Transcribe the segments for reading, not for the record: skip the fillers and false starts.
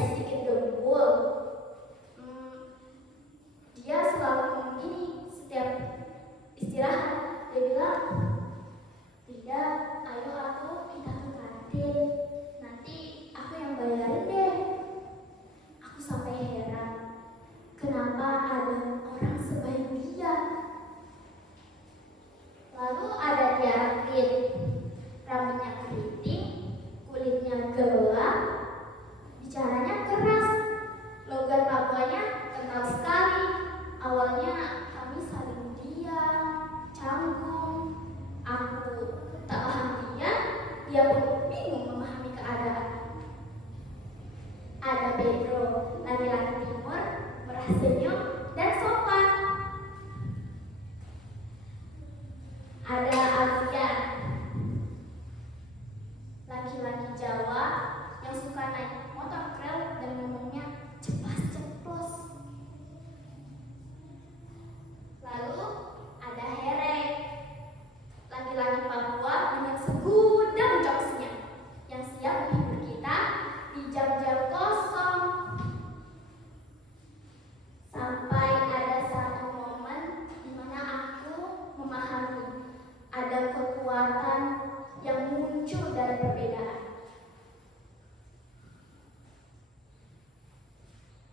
sedikit gembul. Dia selalu ngomong gini setiap istirahat. Dia bilang, "Tidak, ayo aku kita ke kantin. Nanti aku yang bayarin deh." Aku sampai heran, kenapa ada orang sebaik dia. Lalu ada Tiatin, rambutnya keriting, kulitnya gelap, bicaranya keras, logat Papuanya kental sekali. Awalnya kami saling diam, canggung. Aku tak paham dia pun bingung memahami keadaan. Ada Pedro, laki-laki timur, murah senyum dan sopan. Ada Alfian, laki-laki Jawa yang suka naik motor trail dan ngomongnya ceplas-ceplos. Lalu ada Herek, laki-laki Papua dengan segudang jokesnya yang siap menghibur kita di jam-jam kosong. Sampai ada satu momen di mana aku memahami ada kekuatan yang muncul dari perbedaan.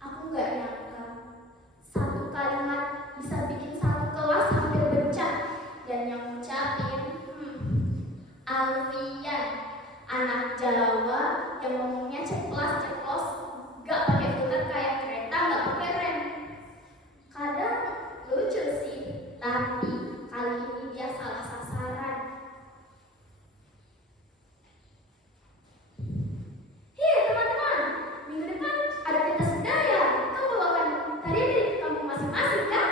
Aku gak nyangka satu kalimat bisa bikin satu kelas hampir pecah. Dan yang ngucapin Alfian, anak Jawa yang ngomongnya ceplas-ceplos, gak pakai putar kayak kereta, gak pakai rem. Kadang lucu sih, tapi kali ini dia salah sasaran. Hei teman-teman, minggu depan ada pentas budaya. Kamu bawakan tari di kampung masing-masing kan?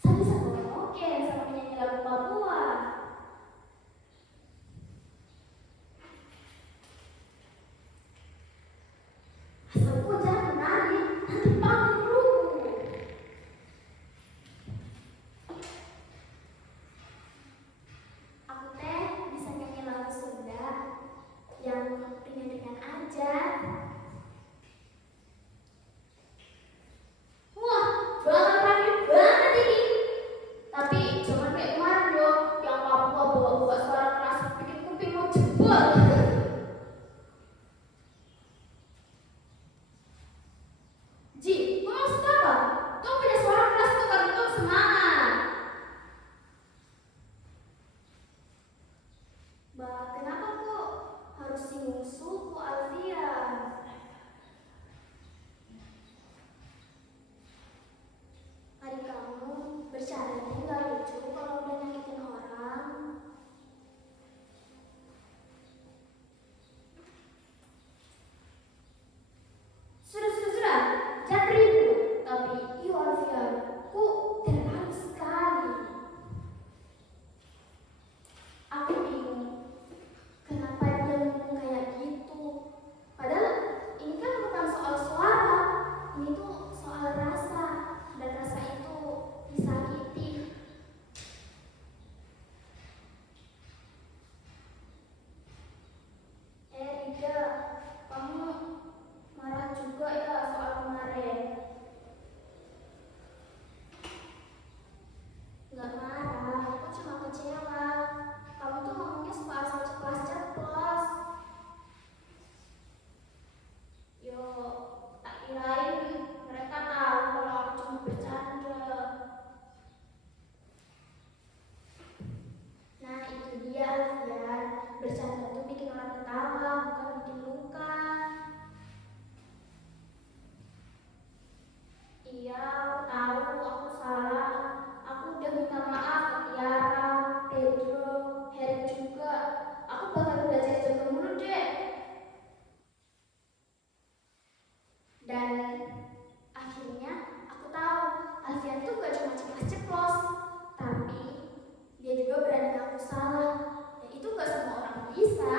Saya bisa bawain oke sama penyanyi lagu Papua. Asalku jangan menari, nanti panggung rubuh. Aku teh bisa nyanyi lagu Sunda yang ringan-ringan aja. Wah, bakal rame banget ini. Tapi jangan kayak kemarin dong, yang Papua bawa suara keras bikin kuping mau jebol. Ji, kau maksud apa? Kau punya suara keras tuh karena kau semangat. Bah, kenapa kok harus singgung suku Alfia? Adik kamu bercandanya nggak lucu kalau udah nyakitin orang. Sudah, jangan ribut. Tapi, iyo Alfian, kok terlalu sekali. Aku bingung, kenapa dia ngomong kayak gitu. Padahal ini kan bukan soal suara, ini tuh soal rasa, dan rasa itu disakiti. Rida, kamu marah juga ya soal kemarin? Nggak marah, aku cuma kecewa. Kamu tuh ngomongnya suka asal ceplas-ceplos. Yo, tak kirain mereka tahu kalau aku cuma bercanda. Nah, itu dia Alfian. Bercanda tuh bikin orang ketawa, bukan bikin luka. Iya, aku tahu aku salah. Aku udah minta maaf ke Tiara, Pedro, Heri juga. Aku bakal belajar jaga mulut deh. Dan akhirnya aku tahu Alfian tuh gak cuma ceplos-ceplos, tapi dia juga berani ngaku salah. Dan itu gak semua orang bisa.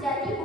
sejati